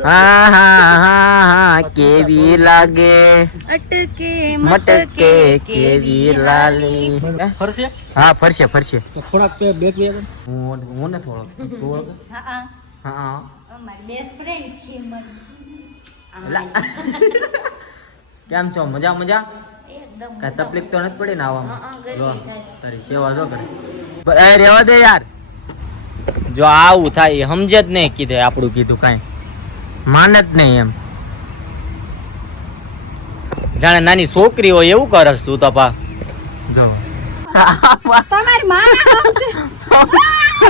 હા હા હા હા કેવી લાગે અટકે મટકે કેવી લાલી ફરશે હા ફરશે ફરશે થોડાક બેક બે હું ને થોડો તું ઓળખ હા હા મારી બેસ્ટ ફ્રેન્ડ છે એલા. કેમ છો મજા મજા એકદમ કઈ તકલીફ તો નથી પડી ને આવવામાં જો ગરમી થાય તારી સેવા જો કરે એ રેવા દે યાર જો આવું થાય સમજે જ નહીં કીધે આપણું કીધું કાંઈ માન જ નહીં એમ જાણે નાની છોકરી હોય એવું કરસ તું તો પા જો તમારી માં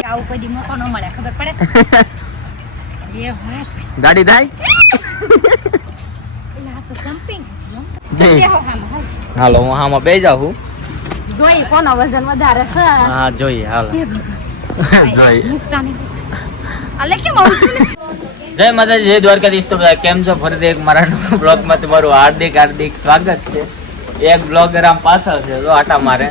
આવું કોઈ દી મોકો ન મળે ખબર પડે એ હે ગાડી થાય આ તો જમ્પિંગ જી. હાલો હું આમાં બે જાઉં જોઈ કોનો વજન વધારે છે હા જોઈએ હાલો જોઈએ મુક્તા નહીં અલે કેમ આવું છું જય માતાજી જય દ્વારકાધીશ તો બધા કેમ છો ફરીથી એક મારા બ્લોગમાં તમારું હાર્દિક હાર્દિક સ્વાગત છે એક બ્લોગર આમ પાછળ છે જો આટા મારે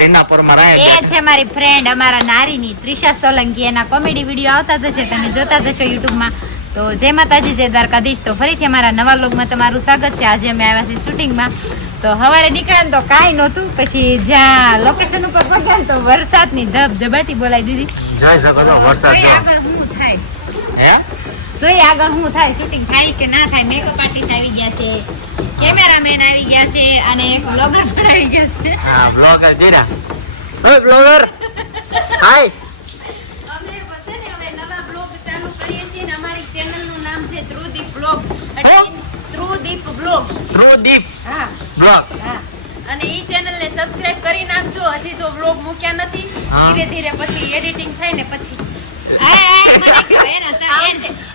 રીના પરમાર એ છે મારી ફ્રેન્ડ અમારા નારીની ત્રિષા સોલંકી એના કોમેડી વિડીયો આવતા થશે તમે જોતા થશો યુટ્યુબમાં તો જય માતાજી જય દ્વારકાધીશ તો ફરીથી અમારા નવા વ્લોગમાં તમારું સ્વાગત છે આજે અમે આવ્યા છીએ શૂટિંગમાં તો સવારે નીકળ્યા તો કાંઈ નહોતું પછી જ્યાં લોકેશન ઉપર પહોંચ્યા ને તો વરસાદની ધબધબાટી બોલાવી દીધી જોઈ શકો છો વરસાદ જો આગળ શું થાય હે જોઈએ આગળ શું થાય શૂટિંગ થાય કે ના થાય મેકઅપ આર્ટિસ્ટ આવી ગયા છે કેમેરામેન આવી ગયા છે અને એક બ્લોગર પણ આવી ગયા છે હા બ્લોગર જીરા ઓય બ્લોગર હાય અમે બસે ને હવે નવા બ્લોગ ચાલુ કરીએ છીએ ને અમારી ચેનલનું નામ છે ધ્રુવદીપ બ્લોગ એટલે ધ્રુવદીપ બ્લોગ ધ્રુવદીપ હા બ્લોગ હા અને ઈ ચેનલને સબસ્ક્રાઇબ કરી નાખજો હજી તો બ્લોગ મૂક્યા નથી હા. ધીરે ધીરે પછી એડિટિંગ થાય ને પછી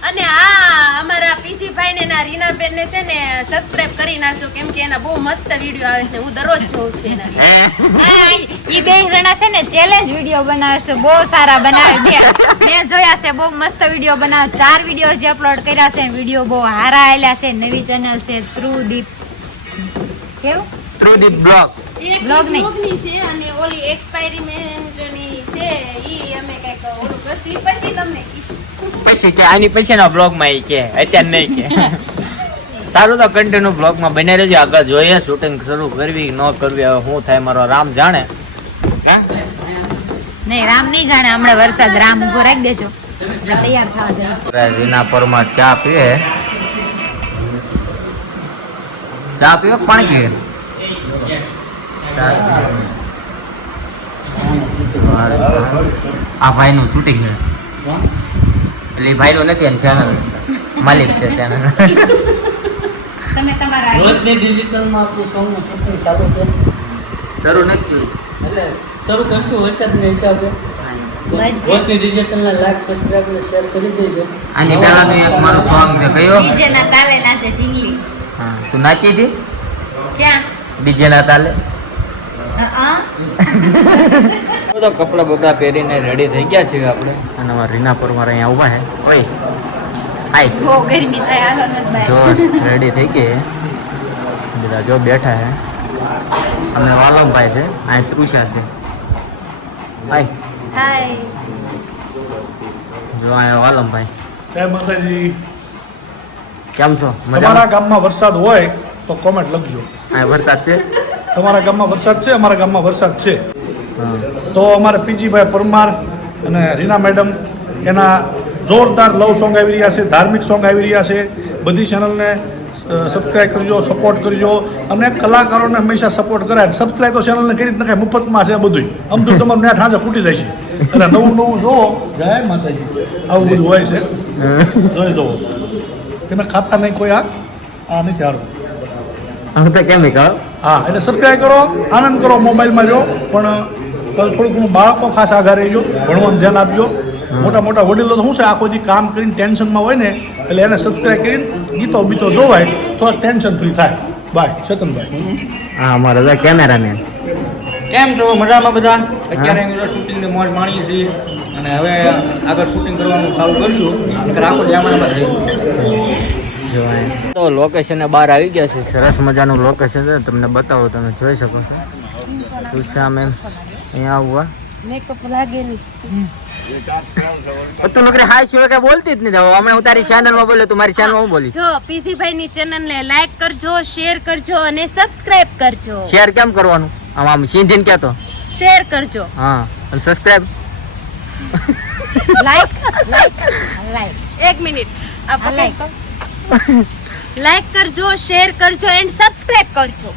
અને આ અમારા પીજી ભાઈ ને ના રીના બેન ને છે ને સબસ્ક્રાઇબ કરી નાખજો કેમ કે એના બહુ મસ્ત વિડિયો આવે છે હું દરરોજ જોઉં છું એના ઈ બે જણા છે ને ચેલેન્જ વિડિયો બનાવે છે બહુ સારા બનાવે મેં જોયા છે બહુ મસ્ત વિડિયો બનાવે 4 વિડિયો જે અપલોડ કર્યા છે વિડિયો બહુ સારા આવેલા છે નવી ચેનલ છે ધ્રુવદીપ કેવું ધ્રુવદીપ બ્લોગ બ્લોગ ની છે અને ઓલી એક્સપાયરીમેન્ટ ની છે ઈ અમે કઈક ઓલું કરશું ઈ પછી તમને કહીશું પછી કે આની પછીના બ્લોગમાં ઈ કે અત્યારે નહીં કે સારું તો કન્ટિન્યુ બ્લોગમાં બને રહેજો આગળ જોઈએ શૂટિંગ શરૂ કરવી ન કરવી હવે શું થાય મારો રામ જાણે નહીં રામ નહીં જાણે હમણાં વરસાદ રામ ઉભો રાખી દેજો તૈયાર થવા જાય રીના પરમાર ચા પીવે ચા પીવે પાણી પીવે આ ભાઈ નું શૂટિંગ છે એટલે ભાઈ નું નથી ચેનલ માલિક છે ચેનલ તમે તમારા રોજની ડિજિટલમાં આપણું સોંગનું શૂટિંગ ચાલુ છે શરૂ નથી એટલે શરૂ કરશું વરસાદના હિસાબે રોજની ડિજિટલને લાઈક સબસ્ક્રાઇબ અને શેર કરી દેજો આની પહેલાનું એક મારું સોંગ છે કયો ડીજે ના તાલે નાચે ઢીંગલી હા તું નાચી હતી ક્યાં ડીજે ના તાલે તો કપડા બપડા પહેરીને રેડી થઈ ગયા છીએ આપણે અને રીના પરમાર અહીંયા ઊભા છે ઓય હાય બહુ ગરમી થાય જો રેડી થઈ ગઈ બધા જો બેઠા છે અમે વાલમભાઈ છે અહીં તૃષા છે હાય હાય જો અહીંયા વાલમભાઈ જય માતાજી. કેમ છો તમારા મજામાં ગામમાં વરસાદ હોય તો કોમેન્ટ લખજો. અહીં વરસાદ છે તમારા ગામમાં વરસાદ છે, અમારા ગામમાં વરસાદ છે. હા તો અમારે પીજીભાઈ પરમાર અને રીના મેડમ એના જોરદાર લવ સોંગ આવી રહ્યા છે, ધાર્મિક સોંગ આવી રહ્યા છે. બધી ચેનલને સબસ્ક્રાઈબ કરજો, સપોર્ટ કરજો અને કલાકારોને હંમેશા સપોર્ટ કરાય. સબસ્ક્રાઈબ તો ચેનલને કરી જ નખાય, મફતમાં છે બધું. આમ તો તમારું નેટ હાજર ફૂટી જાય છે એટલે નવું નવું જોવો. જય માતાજી. આવું બધું હોય છે, જોઈ જોવો. તમે ખાતા નહીં કોઈ આ નથી સારું. હું તો કેમિકલ હા એટલે સબસ્ક્રાઈબ કરો, આનંદ કરો, મોબાઈલમાં જો પણ થોડું ઘણું બાળકો ખાસ આઘા રહેજો, ભણવાનું ધ્યાન આપજો. મોટા મોટા વડીલો તો શું છે આખો દી કામ કરીને ટેન્શનમાં હોય ને એટલે એને સબસ્ક્રાઈબ કરીને ગીતો બીતો જોવાય તો ટેન્શન ફ્રી થાય. બાય ચેતનભાઈ. હા અમારા કેમેરામેન કેમ છો મજામાં બધા અત્યારે અમે શૂટિંગની મોજ માણીએ છીએ અને હવે આગળ શૂટિંગ કરવાનું ચાલુ કરશું નકર આખો જામણામાં જ રહીશું તો લોકેશન બહાર આવી ગયા છે, સરસ મજાનું લોકેશન છે, તમને બતાવો તમે જોઈ શકો છો. તુષા મેમ અહીંયા આવવા મેકઅપ લાગેલી તું નોકરી હાય સિવાય કઈ બોલતી જ નથી. હમણાં હું તારી ચેનલ માં બોલ્યો, તું મારી ચેનલ માં હું બોલી. જો પીજીભાઈ ની ચેનલ ને લાઈક કરજો, શેર કરજો અને સબસ્ક્રાઇબ કરજો. શેર કેમ કરવાનું? આમ સીધીને કહેતો. શેર કરજો. હા, અને સબસ્ક્રાઇબ. લાઈક એક મિનિટ લાઈક કરજો, શેર કરજો એન્ડ સબસ્ક્રાઇબ કરજો.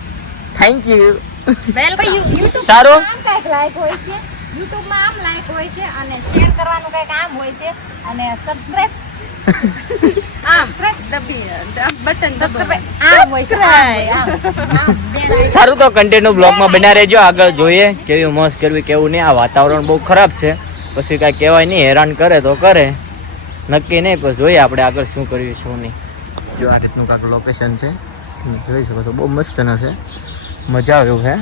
Thank you. વેલકમ. સારું. આમ કંઈક લાઈક હોય છે, યુટ્યુબમાં આમ લાઈક હોય છે અને શેર કરવાનું કંઈક આમ હોય છે અને સબસ્ક્રાઇબ બટન આમ હોય છે, આમ. સારું, તો કન્ટિન્યુ બ્લોગમાં બન્યા રહેજો. આગળ જોઈએ કેવી મોજ કરવી કેવું નહીં. આ વાતાવરણ બહુ ખરાબ છે, પછી કાંઈ કહેવાય નહીં. હેરાન કરે તો કરે, નક્કી નહીં. પછી જોઈએ આપણે આગળ શું કરવી શું નહીં. જો આ રીતનું કાંઈક લોકેશન છે, તમે જોઈ શકો છો. બહુ મસ્ત ન છે, મજા આવે એવું છે.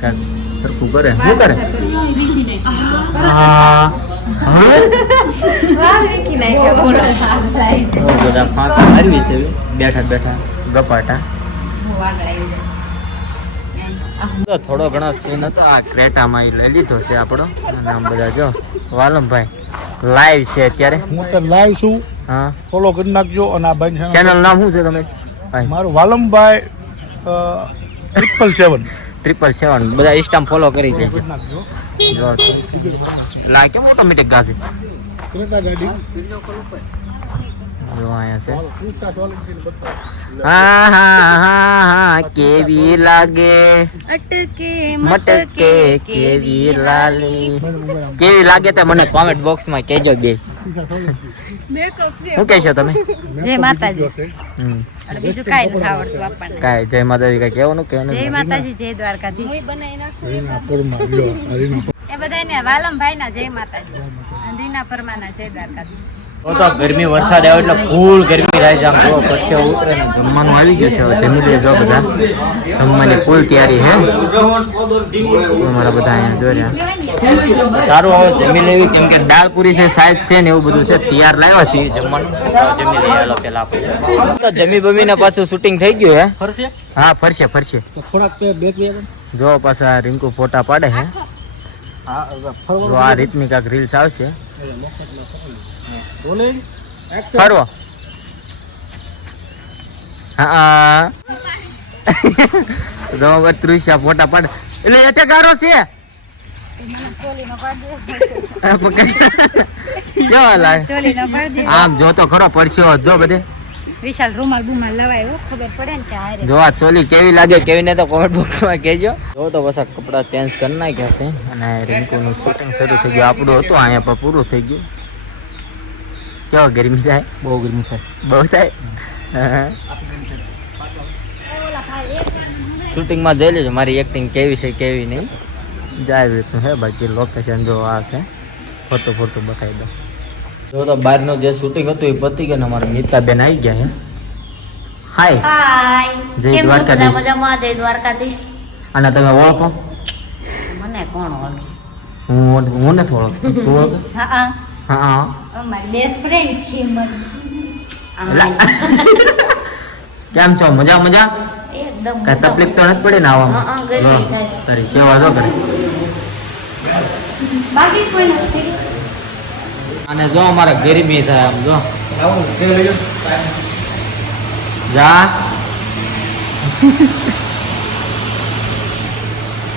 કાંઈક સરખું કરે શું કરે? હા બધા ફાંકા મારવી છે બેઠા બેઠા ગપાટા. તો થોડો ઘણો સીન હતો આ ક્રેટામાં, લઈ લીધો છે આપણો. અને આમ બધા જો વાલમભાઈ લાઈવ છે અત્યારે. હું અત્યારે લાઈવ છું, હા, ફોલો કરી નાખજો. અને આ ભાઈ ચેનલ નામ શું છે તમે ભાઈ? મારું વાલમભાઈ 777 777. બધા ઇન્સ્ટામાં ફોલો કરી દેજો. નાખજો. જો લાઈક કેમ ઓટોમેટિક ગાશે. ક્રેટા ગાડી જો અહીંયા છે. હા હા હા હા, કેવી લાગે અટકે મટકે કેવી લાલી. કેવી લાગે તે મને કોમેન્ટ બોક્સમાં કહેજો બે. મેકઅપ છે. શું કહેશો તમે? જય માતાજી. હમ, અને બીજું કાંઈ નથી આવડતું આપણને. કાંઈ જય માતાજી કાંઈ કહેવાનું કે જય માતાજી, જય દ્વારકાધીશ. બનાવી નાખો. એ બધાને વાલમભાઈના જય માતાજી અને રીના પરમાના જય દ્વારકાધીશ. તો ગરમી વરસાદ આવ્યો એટલે ફૂલ ગરમી થાય છે. આમ જો પરસે ઉતરે ને જમવાનું આવી ગયું છે. હવે જમી લેજો બધા. જમવાની ફૂલ તૈયારી છે. અમારા બધા અહીંયા જોઈ રહ્યા. સારું, હવે જમી લેવી, કેમ કે દાળ પૂરી છે, સાઈઝ છે ને એવું બધું છે. તૈયાર લાવ્યા છીએ જમવાનું. જમી લઈએ હાલો પેલા આપણે. તો જમી બમીને પાછું શૂટિંગ થઈ ગયું હે. ફરશે હા, ફરશે ફરશે. થોડાક બે જો પાછા રિંકુ ફોટા પાડે છે. જો આ રીતની કાંઈક રીલ્સ આવશે. ફરવો. હા જો ત્રીસા ફોટા પાડે એટલે એટલે ગારો છે. કેવા લાગે? ચોલીનો પડદે. આમ જો તો ખરો પરસ્યો જો બધે. વિશાલ રૂમાલ બુમાલ લવાય, ખબર પડે ને કે હારે. જો આ ચોલી કેવી લાગે કેવી ને તો કોમેન્ટ બોક્સમાં કહેજો. જો તો પાછા કપડાં ચેન્જ કરી નાખ્યા છે અને રિંકુનું શૂટિંગ શરૂ થઈ ગયું. આપણું હતું અહીંયા પર પૂરું થઈ ગયું. કેવો ગરમી થાય? બહુ ગરમી થાય. બહુ થાય. શૂટિંગમાં જોઈ લેજો મારી એક્ટિંગ કેવી છે કેવી નહીં. જાય રીતનું છે. બાકી લોકેશન જો આ છે, ફોટો બતાવી દો. જો તો બહારનું જે શૂટિંગ હતું એ પતી ગયું ને અમારા નીતાબેન આવી ગયા છે. હાય, હાય. જય કેમ છો બધા? દ્વારકાધીશ. મજામાં? જય દ્વારકાધીશ. અને તમે ઓળખો? મને કોણ ઓળખે? હું નથી ઓળખતો. તું ઓળખે? હા હા. અમારી બેસ્ટ ફ્રેન્ડ છે મને. એલા. કેમ છો? મજા મજા? એકદમ કઈ તકલીફ તો નથી પડી ને હા, આવવામાં? ગરમી લો, થાય છે. તારી સેવા જો કરે. બાકી કોઈ નથી. અને જો અમારે ગરમી થાય આમ જો. જા.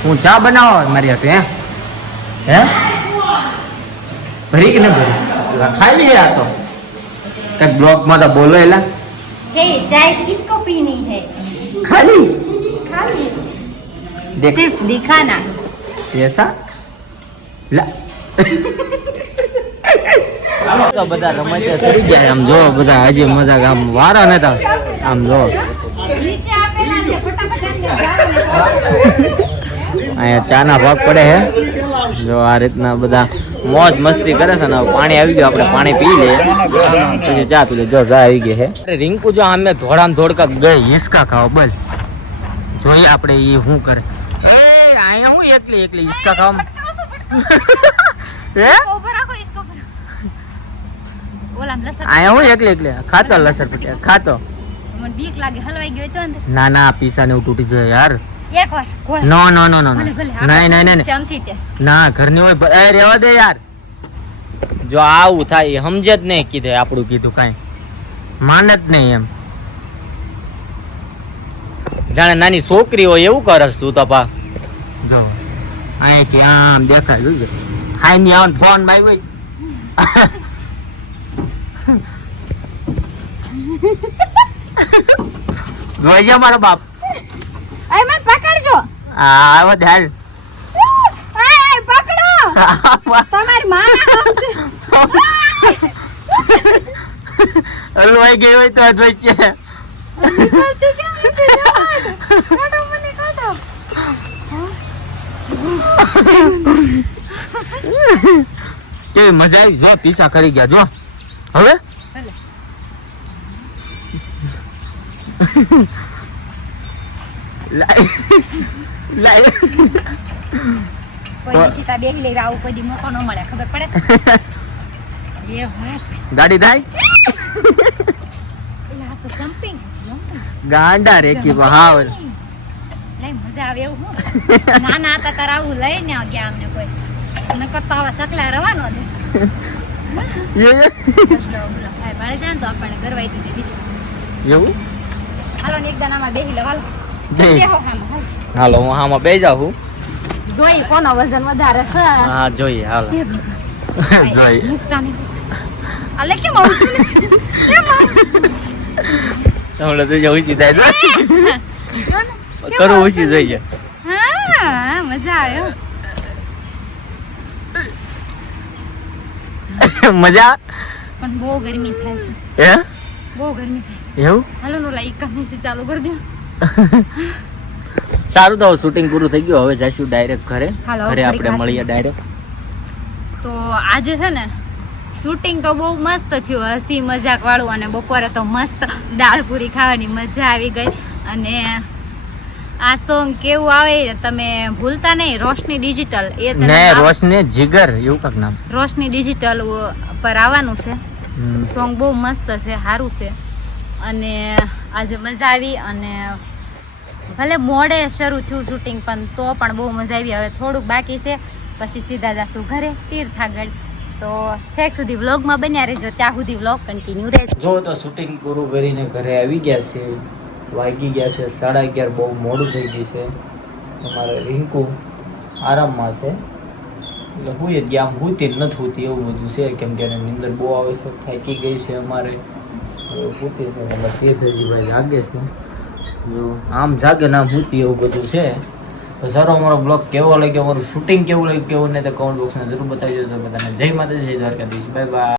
હું ચા બનાવો મારી હાટુ હે ભરી કે ન ભરી? ખાલી હે આ તો. કઈ બ્લોગમાં તો બોલો એલા. हे चाय किसको पीनी है? ખાલી खाली દેખ सिर्फ दिखाना. ऐसा લા. તો બધા રમતે ચડી ગયા. આમ જો બધા હજી મજાક આમ વારા નતા. આમ જો नीचे आपेला છે ફટાફટ અંદર અહીંયા ચાના ભાગ પડે છે. જો આ રીતના બધા મોજ મસ્તી કરે છે ને. પાણી આવી ગયું, આપણે પાણી પી લઈએ પછી ચા પી લઈએ. જો ચા આવી ગઈ છે. અરે રિંકુ જો આમે ધોળામ ધોળકા ગઈ હિસકા ખાવા. બોલ જોઈએ આપણે એ શું કરે. એ અહીંયા હું એકલી હિસકા ખાવા. હે ऊपर रखो इसको ऊपर. ઓલા લસણ અહીંયા હું એકલી ખાતો લસર પટ્યા ખાતો. મને બીક લાગે હલવાઈ ગયો તો અંદર. ના ના પીસા ને એવું તૂટી જાય યાર. એક વાર ગોળ. નો નો નો નો ભલે ભલે નહીં નહીં નહીં ચમથી તે ના ઘરની હોય. એ રેવા દે યાર. જો આવું થાય એ સમજે જ નહીં કીધે આપણું કીધું કાંઈ માને જ નહીં એમ જાણે નાની છોકરી હોય એવું કરસ તું તો પા જો અહીંથી આમ દેખાય જોઈજે હાઈ ની આવ ફોન માં હોય જોઈજે મારો બાપ આય મન પકડજો હા આવો હાલ આય પકડો તમારી માં આવશે હલવાઈ ગઈ હોય તો જોઈ છે નીકળતી કેમ નથી જાન કાઢો મને કાઢો કેવી મજા આવી જો પીસા કરી ગયા જો હવે લાઈ કોઈ ઠીકા બેહી લઈ આવું કોઈ દી મોકો ન મળે ખબર પડે એ હોય ગાડી થાય એલા તો જમ્પિંગ ગાંડા રે કી હા લઈ મજા આવે એવું હું નાના હતા તાર આવું લઈને ગયા અમને કોઈ અમે કરતા આવા સકલા રવાનો દે કષ્ટ બોલો ભાઈ ભાડે જાય ને તો આપણને ગરવાઈ દીધી બીજું એવું હાલો ને એક દાનામાં બેહી લેવાલો બે. બેહો હાલો હાલો હું આમાં બે જાઉં જોઈ કોનો વજન વધારે છે હા જોઈએ હાલો જોઈએ મુકતા નહીં અલે કેમ આવતું નથી કેમ હમણાં તો ઊંચી થાય કેમ કરું ઊંચી જોઈએ હા મજા આવ્યો મજા પણ બહુ ગરમી થાય છે હે બહુ ગરમી થાય એવું હાલો નો લાઈક કમી ચાલુ કરી દો સારું તો શૂટિંગ પૂરું થઈ ગયું હવે જઈશું ડાયરેક્ટ ઘરે હાલો, ઘરે આપણે ઘડીક મળીએ ડાયરેક્ટ તો આજે છે ને શૂટિંગ તો બહુ મસ્ત થયું હસી મજાક વાળું અને બપોરે તો મસ્ત દાળ પૂરી ખાવાની મજા આવી ગઈ અને આ સોંગ કેવું આવે તમે ભૂલતા નહીં રોશની ડિજિટલ એ ને ચેનલ રોશની જીગર એવું કાંક નામ રોશની ડિજિટલ પર આવવાનું છે હમ. સોંગ બહુ મસ્ત છે સારું છે અને આજે મજા આવી અને ભલે મોડે શરૂ થયું શૂટિંગ પણ તો પણ બહુ મજા આવી હવે થોડુંક બાકી છે પછી સીધા જશું ઘરે તીર્થ આગળ તો છેક સુધી વ્લોગમાં બન્યા રહેજો ત્યાં સુધી વ્લોગ કન્ટિન્યુ રહેજો જો તો શૂટિંગ પૂરું કરીને ઘરે આવી ગયા છે વાગી ગયા છે 11:30 બહુ મોડું થઈ ગયું છે અમારે રિંકુ આરામમાં છે એટલે હું જ ગયા આમ હુતી જ નથી હોતી એવું બધું છે કેમ કે એને નીંદર બહુ આવે છે થાકી ગઈ છે અમારે હવે હુતી છે એટલે તીર્થજીભાઈ જાગે છે જો આમ જાગે ના હુતી એવું બધું છે તો સારો અમારો બ્લોગ કેવો લાગ્યો અમારું શૂટિંગ કેવું લાગ્યું કેવું નહીં તો કમેન્ટ બોક્સમાં જરૂર બતાવી દેજો બધાને જય માતાજી જય દ્વારકાધીશ બાય બાય